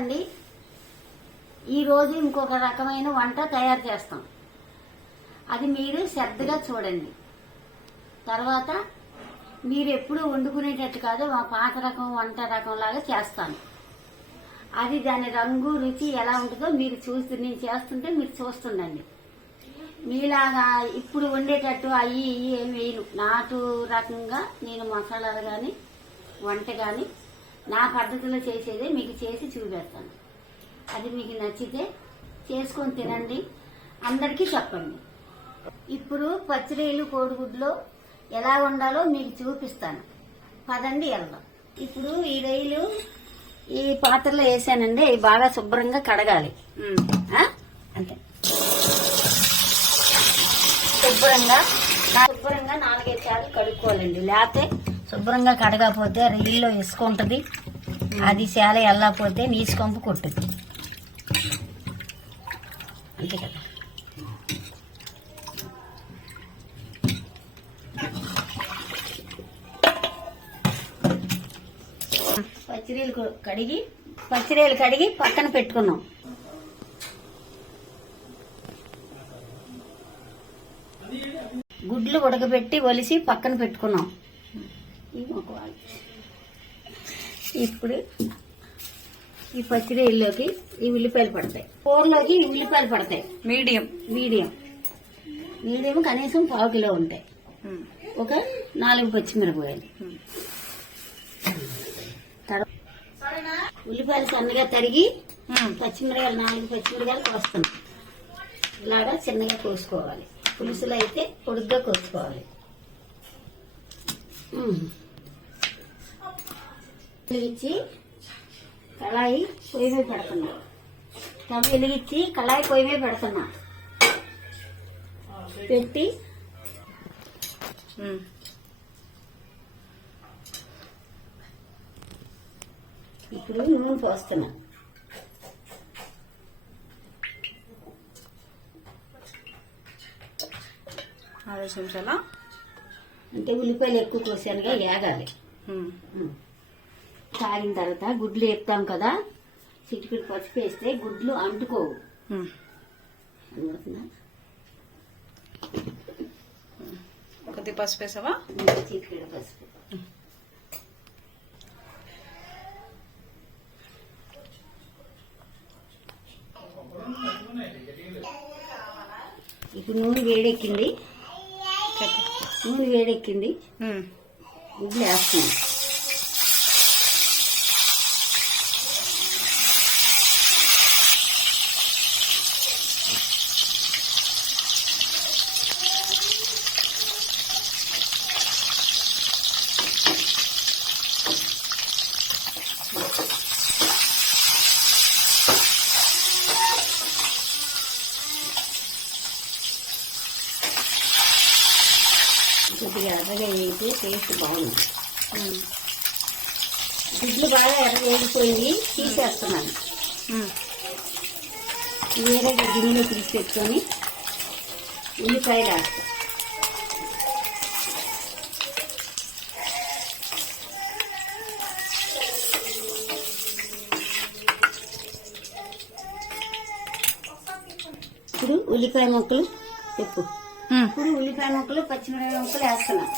అండి, ఈరోజు ఇంకొక రకమైన వంట తయారు చేస్తాం. అది మీరు శ్రద్ధగా చూడండి. తర్వాత మీరు ఎప్పుడు వండుకునేటట్టు కాదు, మా పాత రకం వంట రకం లాగా చేస్తాను. అది దాని రంగు రుచి ఎలా ఉంటుందో మీరు నేను చేస్తుంటే మీరు చూస్తుండండి. మీలాగా ఇప్పుడు వండేటట్టు అయ్యి ఏమి వేయను. నాటు రకంగా నేను మసాలాలు కానీ వంట కానీ నా పద్ధతిలో చేసేదే మీకు చేసి చూపెడతాను. అది మీకు నచ్చితే చేసుకొని తినండి, అందరికీ చెప్పండి. ఇప్పుడు పచ్చిరొయ్యలు కోడిగుడ్లో ఎలా వండాలో మీకు చూపిస్తాను. పదండి వెళ్దాం. ఇప్పుడు ఈ రొయ్యలు ఈ పాత్రలో వేసానండి. ఇవి బాగా శుభ్రంగా కడగాలి. అంతే, శుభ్రంగా 4-5 సార్లు కడుక్కోవాలండి. లేకపోతే శుభ్రంగా కడగకపోతే రొయ్యల్లో ఇసుక ఉంటుంది. అది చాలా వెళ్ళకపోతే నీసు కొంపు కొట్టుద్ది. అంతే కదా. పచ్చిరొయ్యలు కడిగి పక్కన పెట్టుకున్నాం. గుడ్లు ఉడకబెట్టి ఒలిసి పక్కన పెట్టుకున్నాం. ఇప్పుడు ఈ పచ్చిరొయ్యల్లోకి ఈ ఉల్లిపాయలు పడతాయి. కూరలోకి ఈ ఉల్లిపాయలు పడతాయి. మీడియం కనీసం 1/4 కిలో ఉంటాయి. ఒక 4 పచ్చిమిరపకాయలు. ఉల్లిపాయలు సన్నగా తరిగి పచ్చిమిరకాయలు 4 పచ్చిమిరకాయలు కోస్తున్నాం. ఇలాగా చిన్నగా కోసుకోవాలి. పులుసులు అయితే పొడుగ్గా కోసుకోవాలి. వెలిగించి కళాయి పొయ్యి మీద పెడుతున్నా. పెట్టి ఇప్పుడు నూనె పోస్తున్నా. అంటే ఉల్లిపాయలు ఎక్కువ కోసానుగా ఏగాలి. తాగిన తర్వాత గుడ్లు వేపుతాం కదా, చిటికెడు పసుపు వేస్తే గుడ్లు అంటుకోవు. కొద్ది పసుపు వేసావా? చిటికెడు పసుపు. ఇప్పుడు నూనె వేడెక్కింది. గుడ్లు వేస్తున్నాం. కొద్దిగా ఎర్రగా వేస్తే టేస్ట్ బాగుంది. గుడ్లు బాగా ఎర్రగా వేగిపోయి తీసేస్తున్నాను. వేరే గిన్నెలో తీసి పెట్టుకొని ఉల్లిపాయలు వేస్తాను. ఇప్పుడు ఉల్లిపాయ ముక్కలు చెప్పు. ఇప్పుడు ఉల్లిపాయ ముక్కలు పచ్చిమిరపకాయ ముక్కలు వేస్తున్నాం.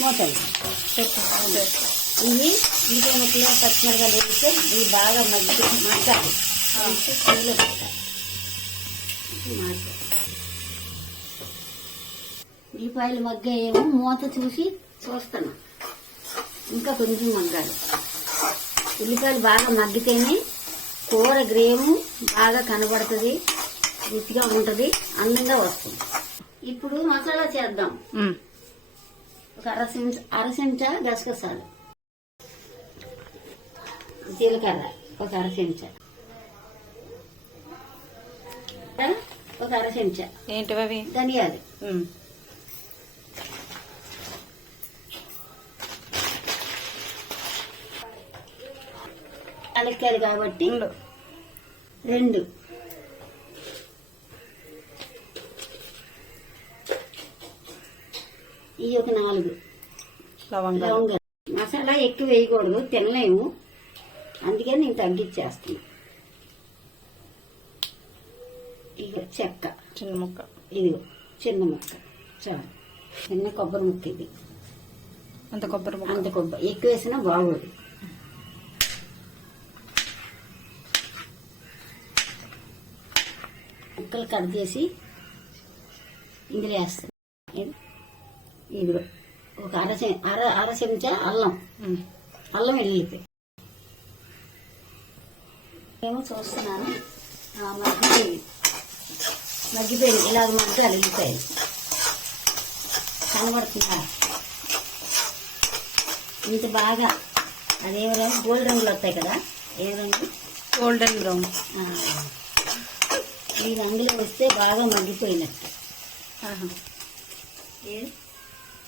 మూతలు ఇవి ఉల్లిపాయ ముక్కలు పచ్చిమిరపకాయలు వేస్తే ఇవి బాగా మగ్గాలి. ఉల్లిపాయలు మగ్గాయేమో మూత చూస్తున్నాం. ఇంకా కొంచెం మగ్గాలి. ఉల్లిపాయలు బాగా మగ్గితేనే కూర గ్రేము బాగా కనబడుతుంది, రుచిగా ఉంటుంది, అందంగా వస్తుంది. ఇప్పుడు మసాలా చేద్దాం. ఒక అర చెంచా గసగసాలు, జీలకర్ర ఒక అర చెంచా, ఒక అర చెంచా. ఏంటివి? ధనియాలు, అలక్కాయలు కాబట్టి 2, ఇవి ఒక 4, లవంగాలు. లవంగాలు. మసాలా ఎక్కువ వేయకూడదు, తినలేము, అందుకని నేను తగ్గించేస్తాను. ఇదిగో చెక్క, చిన్న ముక్క. ఇదిగో చిన్న ముక్క చాలు, చిన్న కొబ్బరి ముక్క. ఇది అంత కొబ్బరి ముక్క. అంత కొబ్బరి ఎక్కువ వేసినా బాగోదు. ముక్కలు కట్ చేసి ఇందులో వేస్తాను. ఇదిగో ఒక అర చెంచా అల్లం, అల్లం వెల్లిపాయ. ఏమో చూస్తున్నాను, మగ్గిపోయింది. ఇలాగ మగ్గాలి వెళ్ళిపోయాయి. కనబడుతుందా ఇంత బాగా? అదేమో రంగు, గోల్డ్ రంగులు వస్తాయి కదా, ఏ రంగు? Golden brown. ఈ రంగులో వస్తే బాగా మగ్గిపోయినట్టు.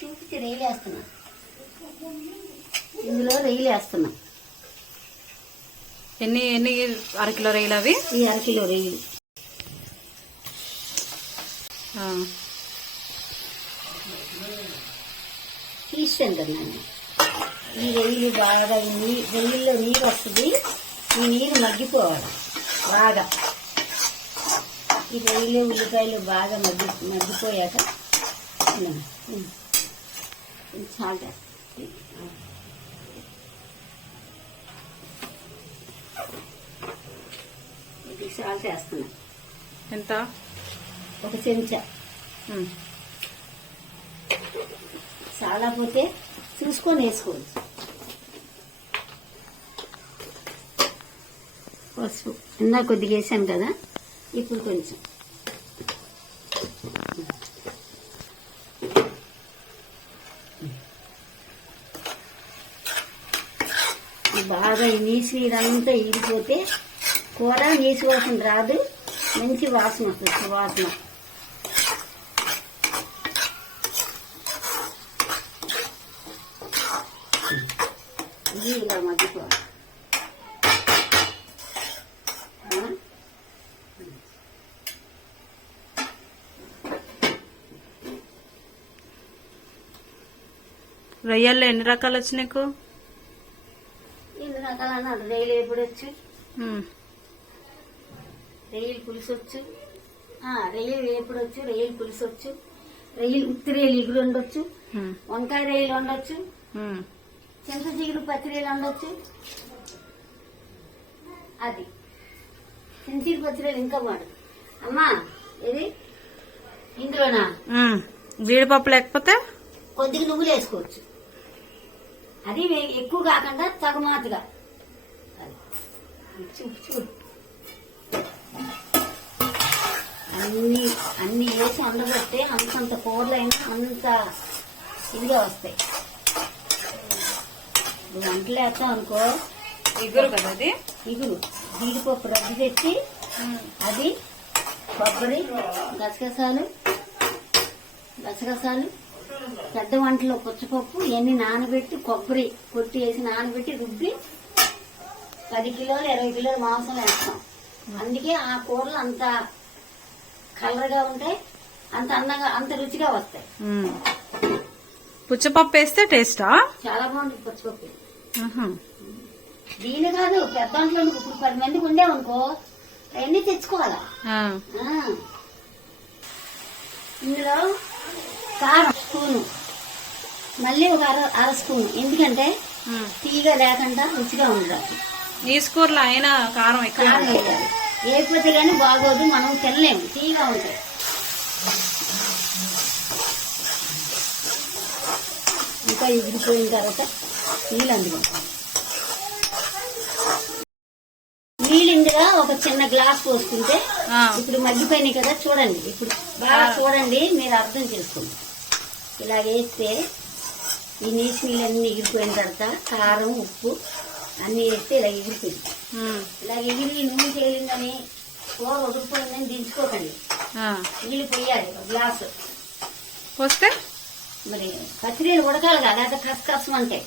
చూపించి రైలు వేస్తున్నా, ఇందులో రైలు వేస్తున్నా. ఎన్ని ఎన్ని అరకిలో రైలు అవి? ఈ అరకిలో రైలు తీసాను కదా నేను. ఈ రైలు బాగా రైల్లో నీరు వస్తుంది, ఈ నీరు మగ్గిపోవాలి బాగా. ఈ రైలు ఉల్లిపాయలు బాగా మగ్గిపోయాక సాల్ట్ ఇది సాల్ట్ వేస్తున్నా. ఎంత? ఒక చెంచా. చాలా పోతే చూసుకొని వేసుకోవచ్చు. పసుపు ఇందా కొద్దిగా వేసాను కదా, ఇప్పుడు కొంచెం. బాగా ఈ నీసు ఇదంతా ఈడిపోతే కూర నీసు వాసన రాదు, మంచి వాసన వస్తుంది. వాసన ఇది ఇలా మగ్గిపోవాలి. రొయ్యల్లో ఎన్ని రకాలు వచ్చి నీకు? ఎన్ని రకాలు అన్నాడు. రైలు ఎప్పుడు వచ్చు, రొయ్యలు పులుసు వచ్చు, రొయ్యలు వేపుడు వచ్చు, రొయ్యలు పులుసు వచ్చు, రొయ్యలు ఉత్తి రొయ్యలు ఇగురు ఉండొచ్చు, వంకాయ రొయ్యలు ఉండొచ్చు, చింత చిగురు పచ్చి రొయ్యలు ఉండొచ్చు. అది చింత చిగురు పచ్చి రొయ్యలు ఇంకా వాడు. అమ్మా ఇది ఇందులోనా జీడిపప్పు లేకపోతే కొద్దిగా నువ్వులు వేసుకోవచ్చు. అది ఎక్కువ కాకుండా తగుమాతుగా. చూపు చూడు, అన్ని వేసి అందబెడితే అంతంత కూరలైనా అంత ఇదిగా వస్తాయి. వంటలు వేస్తాం అనుకో, ఇగురు కదా అది, ఇగురు జీడిపప్పు రద్దు తెచ్చి అది కొబ్బరి గసగసాలు పెద్ద వంటలో పుచ్చపప్పు ఇవన్నీ నానబెట్టి కొబ్బరి కొట్టి వేసి నానబెట్టి రుబ్బి 10 కిలోలు 20 కిలోలు మాంసం వేస్తాం. అందుకే ఆ కూరలు అంత కలర్గా ఉంటాయి, అంత అందంగా అంత రుచిగా వస్తాయి. పుచ్చపప్పు వేస్తే టేస్టా? చాలా బాగుంటుంది పుచ్చపప్పు. దీని కాదు, పెద్ద వంటలో ఇప్పుడు 10 మందికి ఉండేవనుకో అవన్నీ తెచ్చుకోవాలా. ఇందులో కారం స్పూను, మళ్ళీ ఒక అర స్పూన్, ఎందుకంటే తీగా లేకుండా రుచిగా ఉండదు. నీసుకూరలో అయినా కారం ఎక్కువ వేయాలి, వేయకపోతే కానీ బాగోదు, మనం తినలేము, తీగా ఉంటాయి. ఇంకా ఎగిరిపోయిన తర్వాత నీళ్ళు అందులో, నీళ్ళు ఇందులో ఒక చిన్న గ్లాస్ పోసుకుంటే ఇప్పుడు మగ్గిపోయినాయి కదా. చూడండి, ఇప్పుడు బాగా చూడండి, మీరు అర్థం చేసుకోండి. ఇలా వేస్తే ఈ నీటి నీళ్ళన్నీ ఎగిరిపోయిన తర్వాత కారం ఉప్పు అన్ని వేస్తే ఇలా ఎగిరిపోయింది. ఇలా ఎగిరి నూనె తేలిందని కూర ఉడికిపోయిందని దించుకోకండి, నీళ్ళు పోయాలి. ఒక గ్లాసు పోస్తే మరి పచ్చినీళ్ళు ఉడకాలి కదా, లేకపోతే కష్టం అంటే.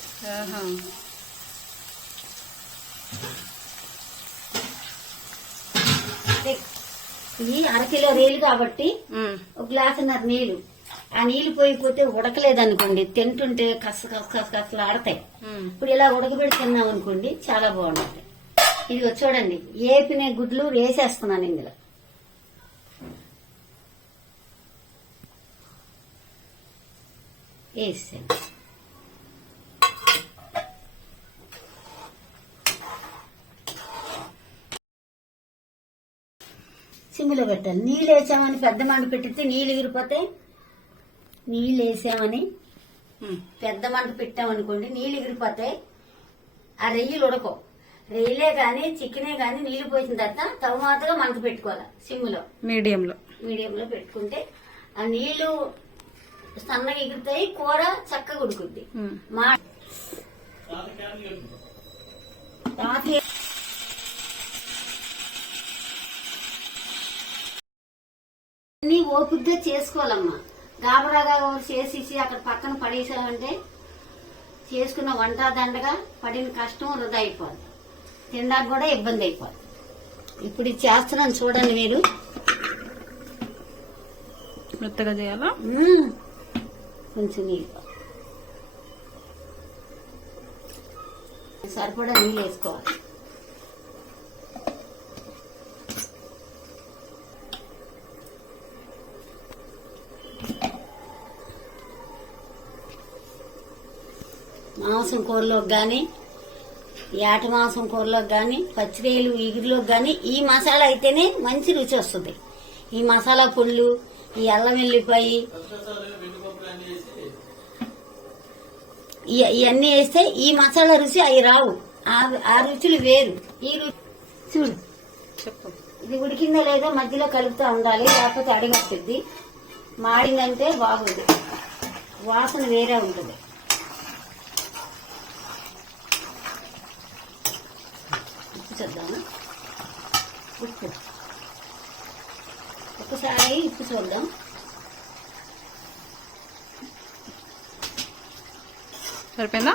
ఇది 1 కిలో రేలు కాబట్టి 1 గ్లాసున్నర నీళ్ళు ఆ నీళ్లు పోయిపోతే ఉడకలేదనుకోండి, తింటుంటే కసలు ఆడతాయి. ఇప్పుడు ఇలా ఉడకబెట్టి తిన్నాం అనుకోండి, చాలా బాగుంటుంది. ఇది చూడండి, ఏపిన గుడ్లు వేసేస్తున్నాను ఇందులో. వేసాను. సిమ్లో పెట్టాలి. నీళ్ళు వేసామని పెద్ద మంట పెట్టితే నీళ్ళు ఎగిరిపోతే, నీళ్ళు వేసామని పెద్ద మంట పెట్టామనుకోండి నీళ్ళు ఎగిరిపోతాయి. ఆ రెయ్యలు ఉడకవు. రెయ్యలే గాని చికెనే గాని నీళ్లు పోసిన తర్వాత తరువాతగా మంట పెట్టుకోవాలి. సిమ్లో మీడియంలో పెట్టుకుంటే ఆ నీళ్లు సన్నగా ఎగురుతాయి, కూర చక్కగా ఉడుకుద్ది. మా అన్ని ఓపికగా చేసుకోవాలమ్మా. గాబరాగా చేసేసి అక్కడ పక్కన పడేసామంటే చేసుకున్న వంట దండగా పడిన కష్టం వృధా అయిపోదు, తినడానికి కూడా ఇబ్బంది అయిపోదు. ఇప్పుడు ఇది చేస్తున్నాను చూడండి మీరు. మెత్తగా చేయాలా? కొంచెం నీళ్ళు, సరిపడా నీళ్ళు వేసుకోవాలి. మాంసం కూరలోకి కానీ, ఏట మాంసం కూరలోకి కానీ, పచ్చిరేలు ఇగురులోకి కానీ ఈ మసాలా అయితేనే మంచి రుచి వస్తుంది. ఈ మసాలా పొళ్ళు, ఈ అల్లం వెల్లిపాయి ఇవన్నీ వేస్తే ఈ మసాలా రుచి అవి రావు. ఆ రుచులు వేరు. ఈ రుచి చూడు, చెప్పు. ఇది ఉడికిందో లేదో మధ్యలో కలుపుతూ ఉండాలి, లేకపోతే అడిగొస్తుంది. మాడిందంటే బాగుంది, వాసన వేరే ఉంటుంది. ఉప్పు చూద్దామా? ఉప్పు ఒకసారి ఉప్పు చూద్దాం. సరిపోయిందా?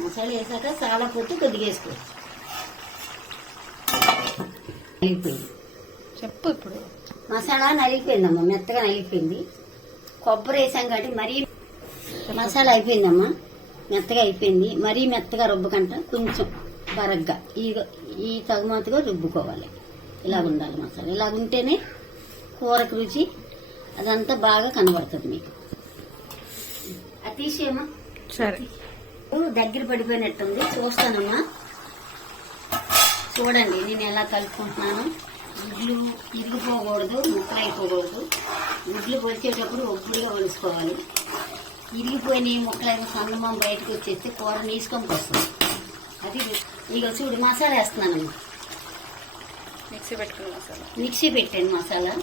మసాలా వేసాక చాలా పొట్టు కొద్దిగా వేసుకోవచ్చు. నలిగిపోయింది. చెప్పు. ఇప్పుడు మసాలా నలిగిపోయిందమ్మా, మెత్తగా నలిగిపోయింది. కొబ్బరి వేసాం కాబట్టి మరీ మసాలా అయిపోయిందమ్మా, మెత్తగా అయిపోయింది. మరీ మెత్తగా రుబ్బకంట కొంచెం బరగ్గా ఈ తగుమాతగా రుబ్బుకోవాలి. ఇలా ఉండాలి మసాలా. ఇలా ఉంటేనే కూరకు రుచి అదంతా బాగా కనబడుతుంది మీకు. అది తీసేయమ్మా. సరే, దగ్గర పడిపోయినట్టుంది, చూస్తానమ్మా. చూడండి నేను ఎలా కలుపుకుంటున్నాను. గుడ్లు ఇరిగిపోకూడదు, ముక్కలు అయిపోకూడదు. గుడ్లు పొలిచేటప్పుడు ఒప్పుడుగా ఒలుసుకోవాలి. ఇరిగిపోయిన ముక్కలు సన్నమం బయటకు వచ్చేస్తే కూర నీసుకొని వస్తుంది. అది ఇక చూడు మసాలా వేస్తున్నానమ్మా. మిక్సీ పెట్టుకున్న మసాలా, మిక్సీ పెట్టాను మసాలా.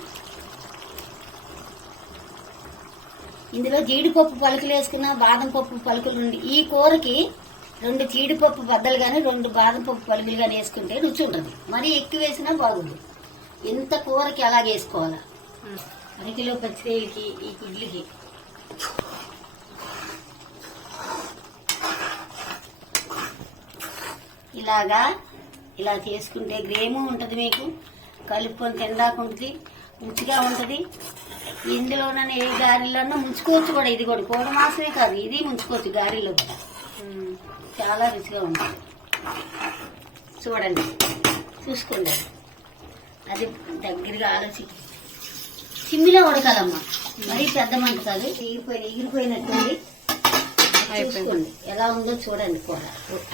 ఇందులో జీడిపప్పు పలుకులు వేసుకున్న, బాదం పప్పు పలుకులు ఉండి, ఈ కూరకి 2 జీడిపప్పు బద్దలు కానీ 2 బాదం పప్పు పలుకులు కానీ వేసుకుంటే రుచి ఉంటుంది. మరీ ఎక్కువ వేసినా బాగుంది. ఇంత కూరకి అలాగే వేసుకోవాలా. 1 కిలో పచ్చిరేలికి ఈ గుడ్లకి ఇలా చేసుకుంటే గ్రేము ఉంటుంది, మీకు కలుపుకొని తినడానికి రుచిగా ఉంటుంది. ఇందులోనైనా ఏ గారెల్లోనూ ముంచుకోవచ్చు కూడా. ఇది కూడా కోడి మాసమే కాదు, ఇది ముంచుకోవచ్చు గారెల్లో కూడా. చాలా రుచిగా ఉంటుంది. చూడండి, చూసుకోండి. అది దగ్గరగా ఆలోచి సిమ్మిలో ఉడకాలమ్మా, మరీ పెద్ద మంట కాదు. ఎగిరిపోయినట్టుంది. చూసుకోండి ఎలా ఉందో చూడండి. కూర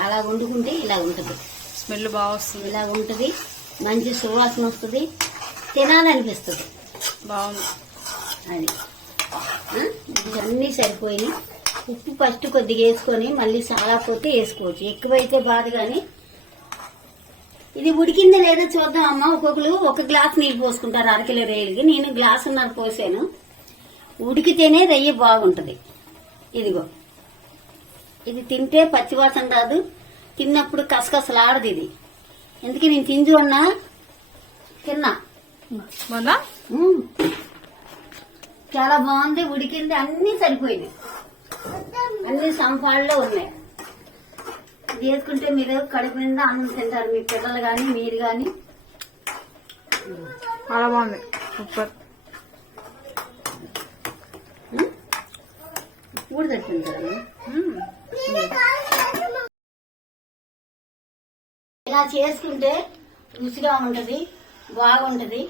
అలా వండుకుంటే ఇలా ఉంటుంది, స్మెల్ బాగా వస్తుంది. ఇలా ఉంటుంది, మంచి సువాసన వస్తుంది, తినాలనిపిస్తుంది. బాగుంది. అది అన్నీ సరిపోయినాయి. ఉప్పు ఫస్ట్ కొద్దిగా వేసుకొని మళ్ళీ చాలా పోతే వేసుకోవచ్చు, ఎక్కువైతే బాధ. కానీ ఇది ఉడికిందా లేదో చూద్దాం అమ్మ. ఒక్కొక్కరు 1 గ్లాస్ నీళ్ళు పోసుకుంటారు 1/2 కిలో రొయ్యలకి. నేను గ్లాసున్నర పోసాను. ఉడికితేనే రొయ్య బాగుంటుంది. ఇదిగో, ఇది తింటే పచ్చివాసన రాదు, తిన్నప్పుడు కసకసలాడదు. ఇది ఎందుకు నేను తిన్నా చాలా బాగుంది. ఉడికింది, అన్ని సరిపోయింది, అన్ని సంపాళ్ళలో ఉన్నాయి. చేసుకుంటే మీరు కడుపు నిండా అన్నం తింటారు, మీ పిల్లలు కానీ మీరు కానీ. చాలా బాగుంది, సూపర్. ఇప్పుడు తట్టుంటారు. ఇలా చేసుకుంటే రుచిగా ఉంటది, బాగుంటది.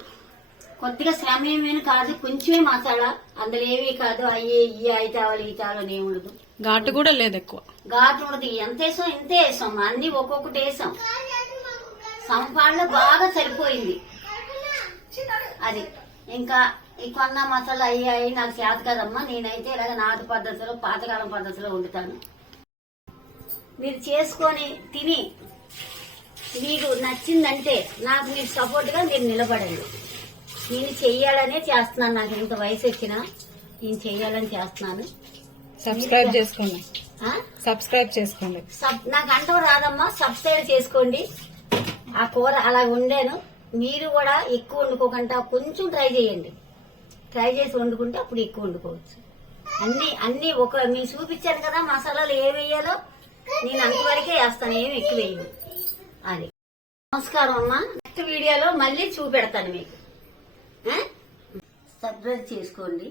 కొద్దిగా శ్రమ ఏమేమి కాదు, కొంచెమే మసాలా, అందులో ఏమీ కాదు అయ్యే ఇయ్యి అయి తావాలి ఈ తావాలి ఏమి ఉండదు. ఘాటు కూడా లేదు ఎక్కువ. ఘాటు ఉండదు. ఎంత వేసాం ఇంతే వేసాం, అన్ని ఒక్కొక్కటి వేసాం. సంపాడలో బాగా సరిపోయింది అది. ఇంకా ఈ కొన్న మసాలా అయ్యాయి నాకు చేత కదమ్మా, నేనైతే ఇలాగ నాటు పద్ధతిలో పాతకాలం పద్ధతిలో వండుతాను. మీరు చేసుకొని తిని మీకు నచ్చిందంటే నాకు మీరు సపోర్ట్ గా మీరు నిలబడండి. నేను చెయ్యాలనే చేస్తున్నాను, నాకు ఇంత వయసు వచ్చినా నేను చెయ్యాలని చేస్తున్నాను. సబ్స్క్రైబ్ చేసుకోండి. ఆ? సబ్స్క్రైబ్ చేసుకోండి. నాకు అంటూ రాదమ్మా, సబ్స్క్రైబ్ చేసుకోండి. ఆ కూర అలా వండాను, మీరు కూడా ఎక్కువ వండుకోకుండా కొంచెం ట్రై చేయండి. ట్రై చేసి వండుకుంటే అప్పుడు ఎక్కువ వండుకోవచ్చు. అన్ని ఒక మీకు చూపించాను కదా మసాలాలు ఏమి వేయాలో, నేను అంతవరకే వేస్తాను, ఏమి ఎక్కువ వేయను. అది. నమస్కారం అమ్మా, నెక్స్ట్ వీడియోలో మళ్ళీ చూపెడతాను మీకు. సబ్స్క్రైబ్ చేసుకోండి.